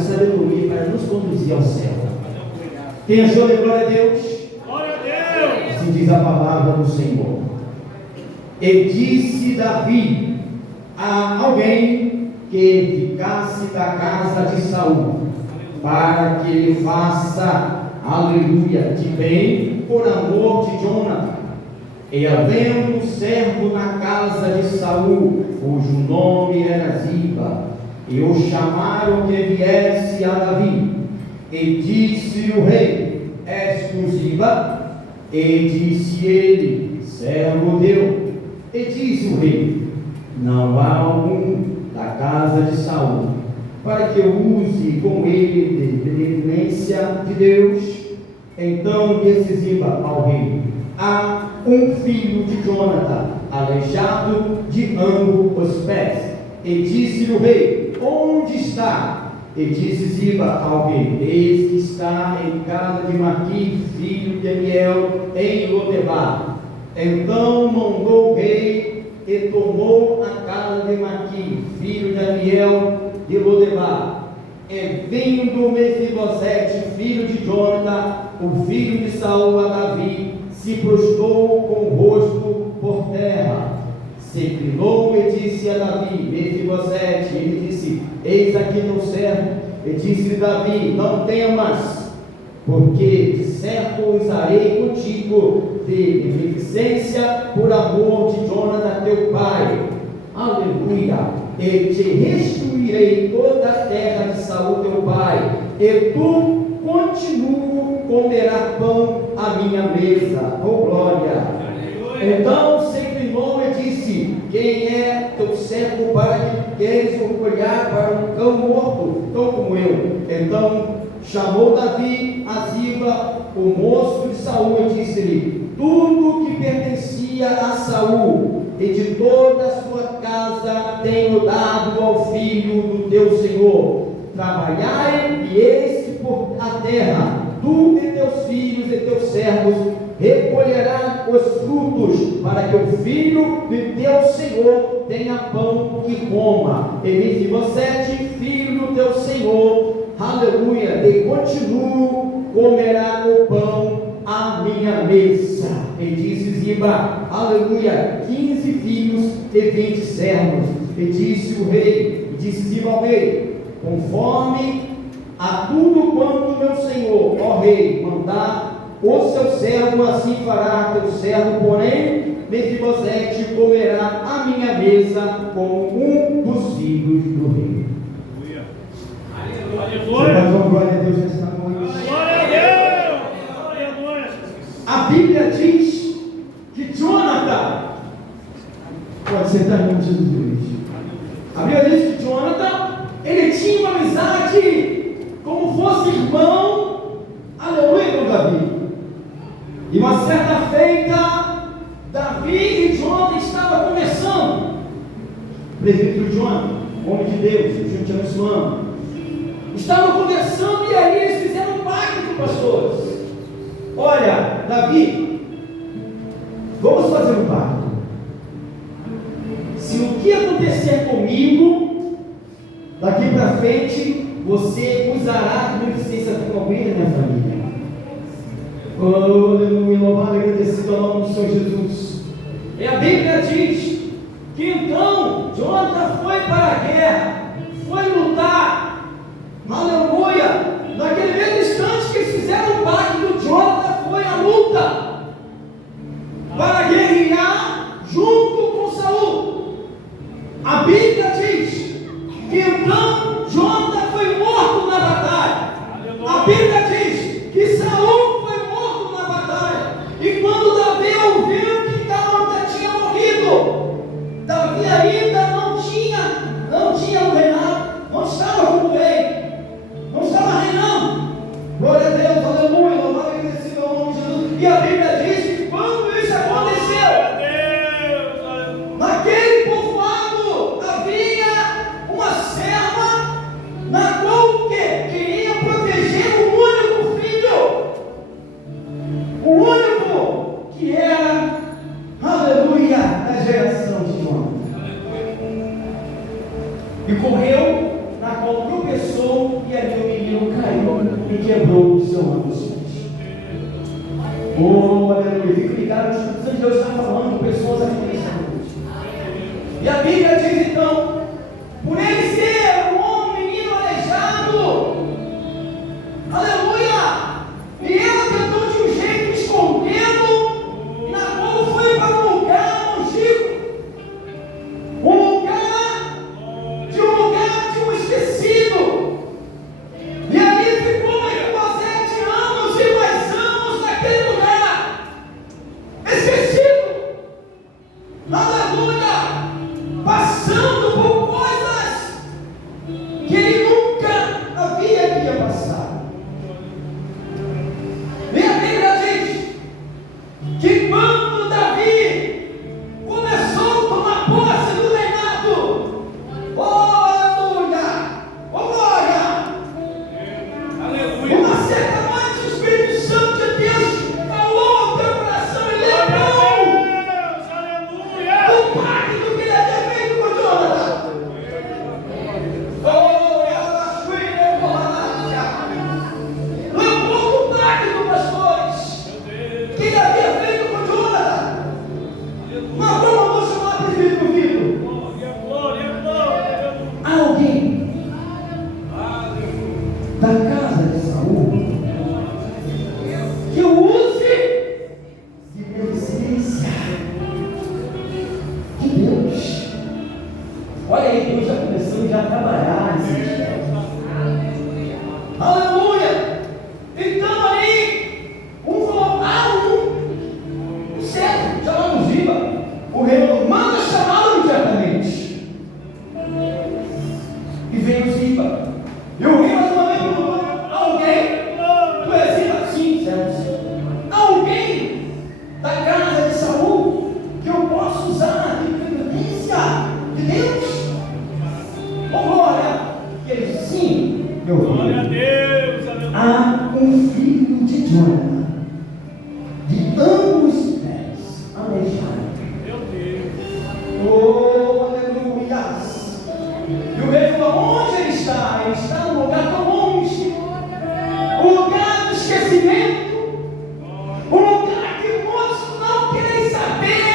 sabedoria para nos conduzir ao céu. Quem achou de glória a Deus? Glória a Deus! Assim diz a palavra do Senhor. E disse Davi a alguém que ficasse da casa de Saul, para que ele faça, aleluia, de bem por amor de Jonathan. E havendo um servo na casa de Saul, cujo nome era Ziba, e o chamaram que viesse a Davi. E disse o rei: És tu Ziba? E disse ele: servo teu. E disse o rei: não há algum da casa de Saul, para que eu use com ele de benevolência de Deus. Então disse Ziba ao rei: há um filho de Jonathan, aleijado de ambos os pés. E disse o rei: onde está? E disse Ziba ao rei: eis que está em casa de Maqui, filho de Amiel, em Lodebar. Então mandou o rei e tomou a casa de Maqui, filho de Amiel, de Lodebar. E vindo Mefibosete, filho de Jonathan, o filho de Saul, a Davi, se prostrou com o rosto por terra, se inclinou e disse a Davi: Mefibosete. Ele disse: eis aqui teu servo. E disse Davi: não temas, porque de certo usarei contigo de beneficência por amor de Jonathan teu pai. Aleluia. E te restituirei toda a terra de Saul teu pai, e tu continuo comerás pão à minha mesa. Oh glória! Então se inclinou e disse: quem é teu servo para que queres olhar para um cão morto, tão como eu? Então chamou Davi a Ziba, o moço de Saul, e disse-lhe: tudo que pertencia a Saul e de toda a sua casa tenho dado ao filho do teu Senhor. Trabalhai e eis que por a terra, tu e teus filhos e teus servos recolherá os frutos, para que o filho de teu Senhor tenha pão que coma. E Mefibosete, filho do teu Senhor, aleluia, de continuo comerá o pão à minha mesa. E disse Ziba, aleluia, 15 filhos e 20 servos. E disse o rei, e disse Ziba ao rei: conforme a tudo quanto meu senhor, ó rei, mandar o seu servo, assim fará teu servo. Porém Mefibosete comerá à minha mesa como um dos filhos do rei. Aleluia. Glória a Deus nesta noite. Glória a Deus. Aleluia. A Bíblia diz que Jonathan, pode sentar em nome de Jesus. A Bíblia diz que Jonathan, ele tinha uma amizade como fosse irmão, aleluia, com Davi. E uma certa feita, Davi e Jonathan estavam conversando. Presbítero Jonathan, homem de Deus, Deus te abençoando. Estavam conversando e aí eles fizeram um pacto, pastores. Olha, Davi, vamos fazer um pacto. Se o que acontecer comigo, daqui para frente, você usará de beneficência com alguém da minha família. Oh, aleluia, louvado e agradecido ao nome do Senhor Jesus. E a Bíblia diz que então Jonathan foi para a guerra, foi lutar, aleluia. Naquele mesmo instante que eles fizeram o pacto, Jonathan foi à luta para guerrear junto com Saul. A Bíblia diz que então Jonathan foi morto na batalha. A Bíblia diz que Saul foi morto na batalha. E quando Davi ouviu que Jonathan tinha morrido, Davi ainda não tinha quebrou o seu ânimo. Oh, aleluia. Fico ligado, o Espírito Santo de Deus está falando com pessoas aqui nessa noite. E a Bíblia diz então, por ele ser um menino aleijado, aleluia, e ela tentou de um jeito escondê-lo, na qual foi para um lugar longínquo, um lugar de um esquecido, e ali ficou Mefibosete anos e mais anos naquele lugar, esquecido, aleluia, passando por coisas que ele nunca havia passado. E a Bíblia diz que quando Davi começou a tomar posse do reinado, oh aleluia, oh glória, uma certa noite o Espírito Santo de Deus falou ao teu coração e lembrou do pacto que ele havia feito com Jonathan. Oh, ela foi lembrou do pacto, pastores, que ele havia feito com Jonathan. Mas como eu vou chamar prefeito do filho? Alguém da casa de Saul que use de beneficência de Deus. Olha aí, Deus já começou já a trabalhar nesse aspecto. Aleluia! Então aí, um falou, um servo, chamado Ziba, o rei manda chamá-lo imediatamente. E veio Ziba. E o rei mais uma vez perguntou, alguém? Tu és Ziba? Sim, servo. Alguém da casa de Saul que eu possa usar de previdência de Deus? Oh glória! E ele disse, sim, meu Glória a filho. Deus, aleluia. Há um filho de Jonathan, de ambos os pés, aleijado. Meu Deus. Oh, aleluia! E o rei falou, onde ele está? Ele está num lugar tão longe, um lugar do esquecimento, um lugar que muitos não querem saber,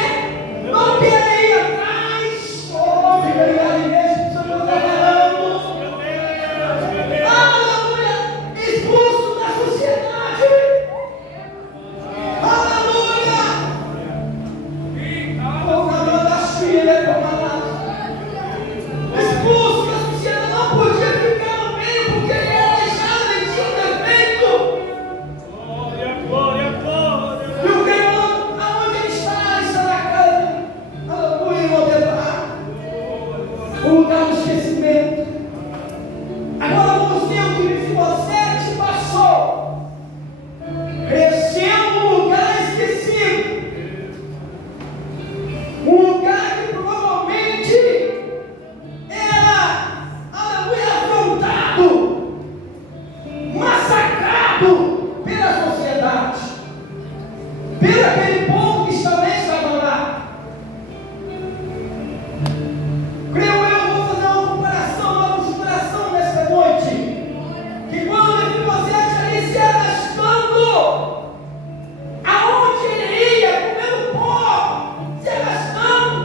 não querem ir atrás. Oh, fica ligado, igreja, que o Senhor está falando. Meu Deus. Aleluia! Expulso da sociedade. Aleluia! Oh, expulso da sociedade, não podia ficar no meio porque ele era aleijado, ele tinha um defeito. Glória, glória. E o rei falou, aonde ele está? Ele está na casa. Aleluia, em Lodebar, o lugar do esquecimento. Agora vamos ver o que Mefibosete passou. Cresceu num lugar esquecido. Um lugar que provavelmente era, aleluia, afrontado, massacrado pela sociedade, pelo aquele povo que também estava lá. Creio eu, vou fazer uma comparação, uma consideração nesta noite, que quando Mefibosete ali se arrastando, aonde ele ia, comendo pó, se arrastando,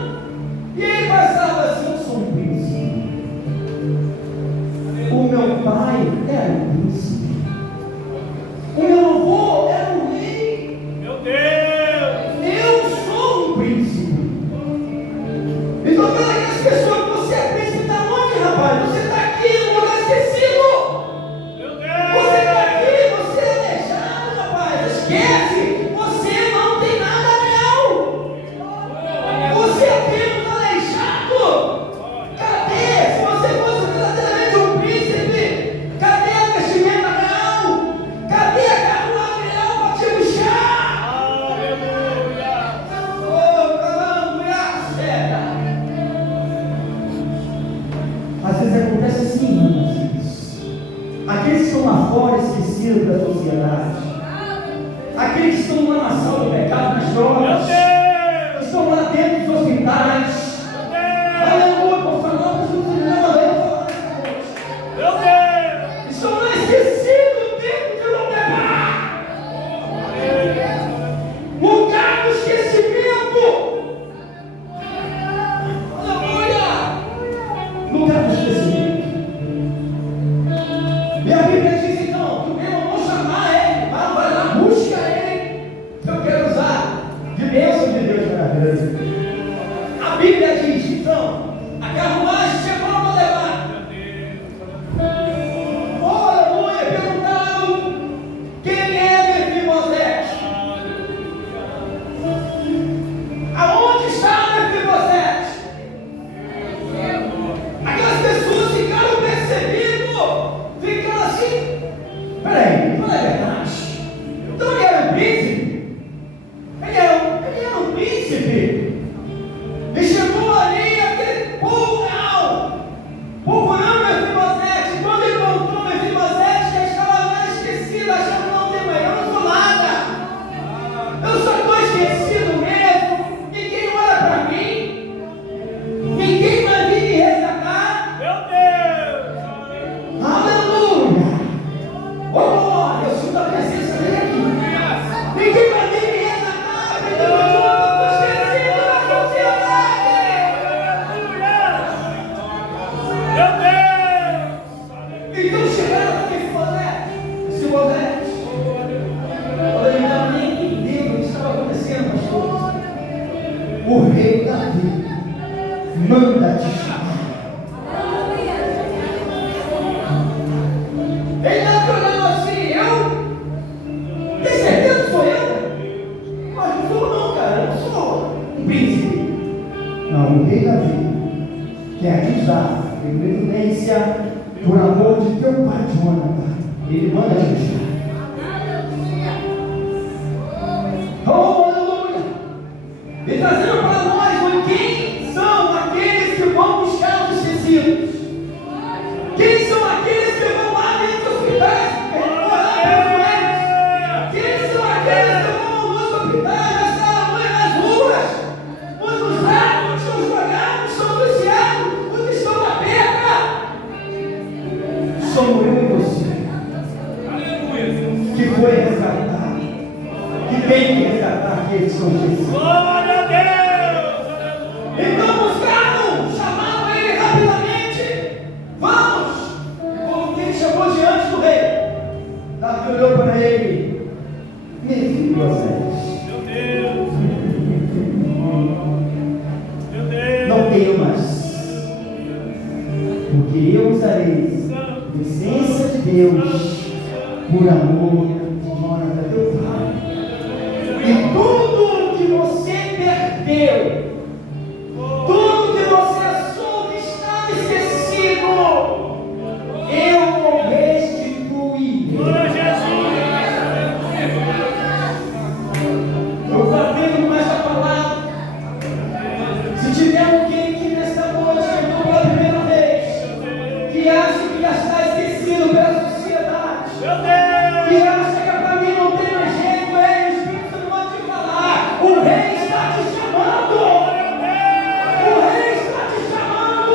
e ele passava assim, eu sou um príncipe. O meu pai era um príncipe. O meu avô era um rei. Meu Deus. Eu sou um príncipe. Então, pela aquelas pessoas que você é príncipe, da onde, rapaz? Você está aqui no lugar esquecido. Meu Você está Deus. aqui, você é aleijado, rapaz. Esquece. Você não tem nada, não. Você é apenas aleijado. Cadê? Se você fosse verdadeiramente um príncipe, cadê a vestimenta real? Cadê a carruagem real para te buscar? Aleluia. Oh, aleluia, cega. Às vezes acontece assim, meus filhos. Aqueles que estão lá fora esquecidos da sociedade, aqueles que estão lá na sala do pecado, nas Meu drogas, Deus. estão lá dentro dos hospitais. Aleluia, por favor, Jesus, não, Meu Deus. estão lá esquecidos dentro de E a Bíblia diz então que o rei não vou chamar ele, mas vai lá, busca ele. Eu quero usar de bênção de Deus maravilhoso. A Bíblia diz então, a carruagem chegou a levar. Oh, aleluia, perguntaram quem é Mefibosete. Aonde está Mefibosete? Aquelas pessoas ficaram percebidas, ficaram assim. Peraí, não é verdade? Então ele era um príncipe? Ele era um príncipe. E chegou ali aquele povo real, procurando Mefibosete. Quando ele encontrou Mefibosete, já estava lá esquecido, achando que não tem mais, eu não sou nada. Eu só estou esquecido mesmo. Ninguém olha para mim. Ninguém vai vir me resgatar. Meu Deus! Aleluia! Oh, glória, eu sinto a presença dele aqui. Ninguém vai vir me resgatar. Ninguém vai vir me esquecido da sociedade. Meu Deus! Então chegaram para Mefibosete. Olha, ele não nem entendeu o que estava acontecendo, pastor. O rei Davi manda te chamar. Ele está olhando assim, eu? Tem certeza que sou eu? Mas não sou não, cara, eu não sou um príncipe. Não, o rei Davi quer te usar em previdência por amor de teu pai Jonathan. Ele manda te chamar. Oh, aleluia! E trazendo para nós quem são aqueles que vão buscar os esquecidos. Quem são aqueles que vão lá dentro dos hospitais orar pelos doentes? Quem são aqueles que vão nos hospitais, nas salas, nas ruas, os fracos, os drogados, os viciados, os que estão na perda? Somos eu e você, que foi resgatado, que tem que resgatar aqueles que são esquecidos. Glória a Deus! Então buscaram, chamaram ele rapidamente. Vamos! Como quem chamou diante do rei. Davi olhou para ele. Mefibosete. Meu Deus! Meu Deus! Não temas, porque eu usarei a presença de Deus por amor de Jonathan teu pai. E tudo que você perdeu, tudo que você achou que estava esquecido, eu vou restituir. Glória a Jesus! Eu vou abrindo mais a palavra. Se tiver alguém que nesta noite chegou pela primeira vez, que acha que já está esquecido pela sociedade, Meu Deus! que acha que para mim não tem mais jeito, ei, o Espírito Santo vai te falar. O rei está te chamando. Glória a Deus! O rei está te chamando.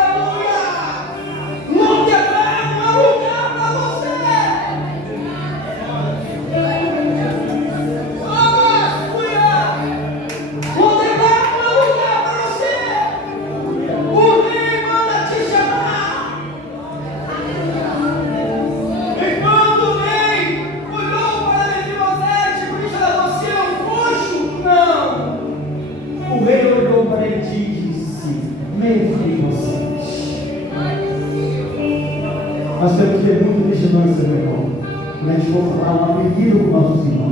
Aleluia! Monte Eterno é lugar para você. Aleluia! Monte Eterno é lugar para você. O rei manda te chamar. E quando o rei olhou para Mefibosete, disse: você é um coxo? Não. O rei olhou para ele e disse: Mefibosete. Nós temos que ter muita vigilância, meu irmão, quando a gente for falar um apelido com nossos irmãos.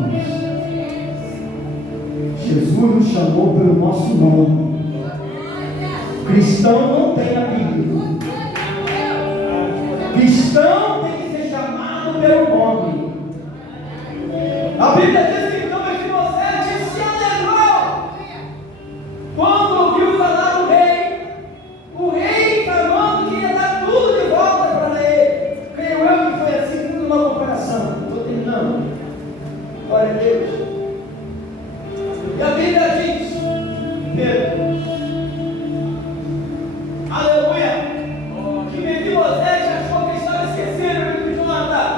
Jesus nos chamou pelo nosso nome. Cristão não tem apelido. Cristão tem que ser chamado pelo nome. A Bíblia diz que então Mefibosete se alegrou quando ouviu falar do rei. O rei falando que ia dar tudo de volta para ele. Creio eu que foi assim, tudo uma comparação. Estou terminando. Glória a Deus. E a Bíblia diz, Pedro, aleluia, que Mefibosete achou que estava esquecido de Jonathan.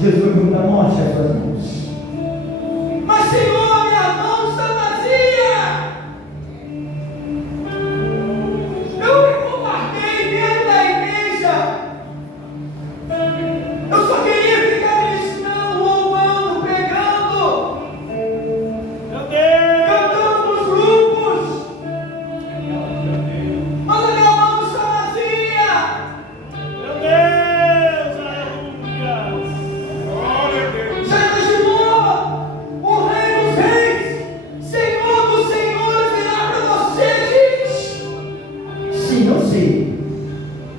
Jesus vai perguntar: mostre as suas mãos. Mas Senhor, minha mão está vazia. Eu me compartilhei dentro da igreja. Eu só queria ficar ministrando, louvando, pregando, cantando nos grupos. Mas a minha mão está vazia. Meu Deus, aleluia. Glória a Deus. Já imaginou o Rei dos Reis, Senhor dos Senhores, virar para você e diz: sim, eu sei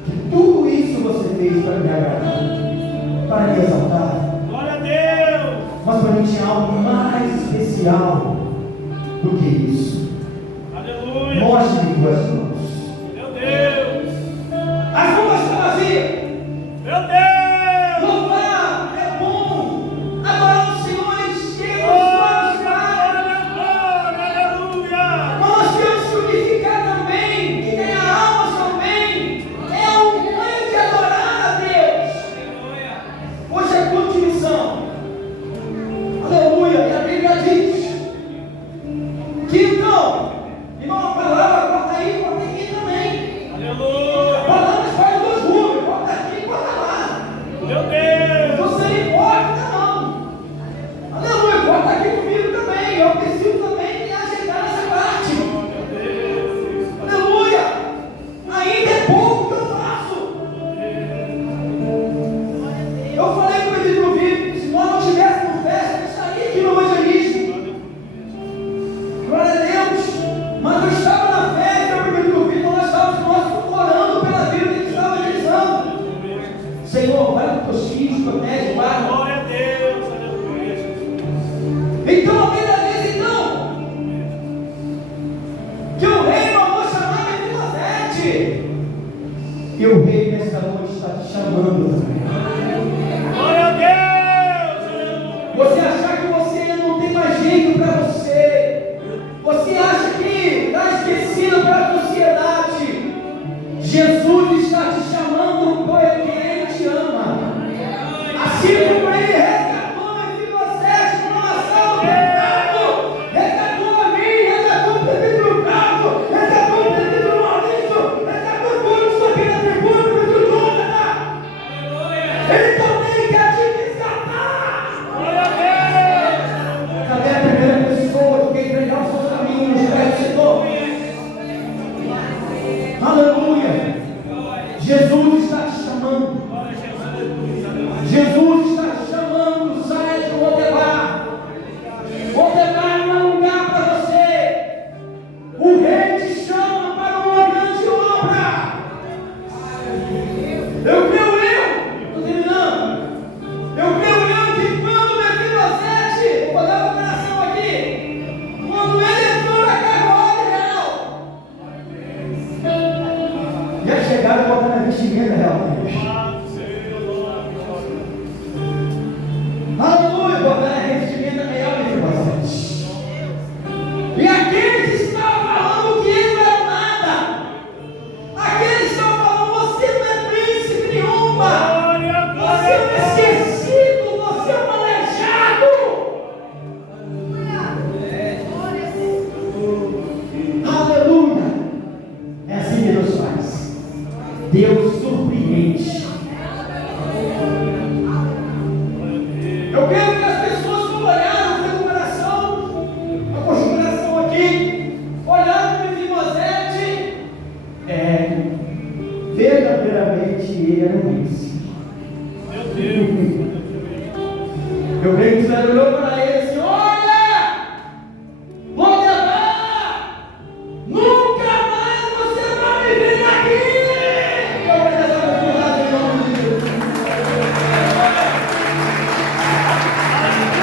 que tudo isso você fez para me agradar, para me exaltar, Glória a Deus. mas para mim tinha algo mais especial do que isso. Aleluia. Mostre-me tuas mãos. Meu Deus. As mãos estão vazias. Meu Deus. Louvar é bom. Adorar o Senhor encher os Glória, nossos lábios. glória, aleluia. Mas nós temos que unificar também, que tem a alma também. É um grande adorar a Deus. Hoje é culto de missão. Aleluia. E a Bíblia diz que então, irmão, a palavra corta aí, corta aqui também. A Aleluia. palavra faz dois rumos, corta aqui, corta lá. Meu Deus. Você não importa, não. Aleluia, corta aqui comigo também. Eu preciso também me ajeitar nessa parte. Meu Deus. Aleluia. Ainda é pouco que eu faço. Eu falei com ele no vídeo: se nós não tivéssemos festa, eu estaria aqui no evangelismo. Glória a Deus. Mas eu estava na festa, eu me duvido, nós estávamos orando pela vida que estava evangelizando. Senhor, vai com teus filhos, protege, guarda. Glória a Deus, aleluia. Então a Bíblia diz então que o rei mandou chamar Mefibosete. E o rei nesta noite está te chamando também. Glória a Deus, aleluia. Você achar que você não tem mais jeito para você. Você acha que está esquecido para a sociedade. Jesus está te chamando porque Ele te ama. Assim como Ele resgatou Mefibosete com a nação do pecado, resgatou a mim, resgatou o presbítero Carlos, resgatou o presbítero Maurício, resgatou todos os aqui da tribuna, o presbítero Jonathan. Ele também quer te resgatar. Glória a Deus. Cadê a primeira pessoa que quer entregar os seus caminhos para o Senhor? Aleluia. Jesus está te chamando. Jesus está te chamando. Saia de Lodebar. Lodebar não é lugar para você. O rei te chama para uma grande obra. Estou terminando. Eu creio que quando Mefibosete, vou dar uma operação aqui, quando ele entrou na carruagem real, já chegaram a botar na vestimenta real. Aleluia, botar na vestimenta real, Mefibosete. E aqueles estavam falando que ele não era nada. Aqueles estavam falando: você não é príncipe nenhuma. Glória, Você é um esquecido, você é um aleijado. Aleluia. É assim que Deus faz. Deus surpreende. Eu quero que as pessoas que olharam na recuperação, a configuração aqui, olharam para Mefibosete, verdadeiramente ele era um príncipe. meu Deus. Eu creio que você olhou para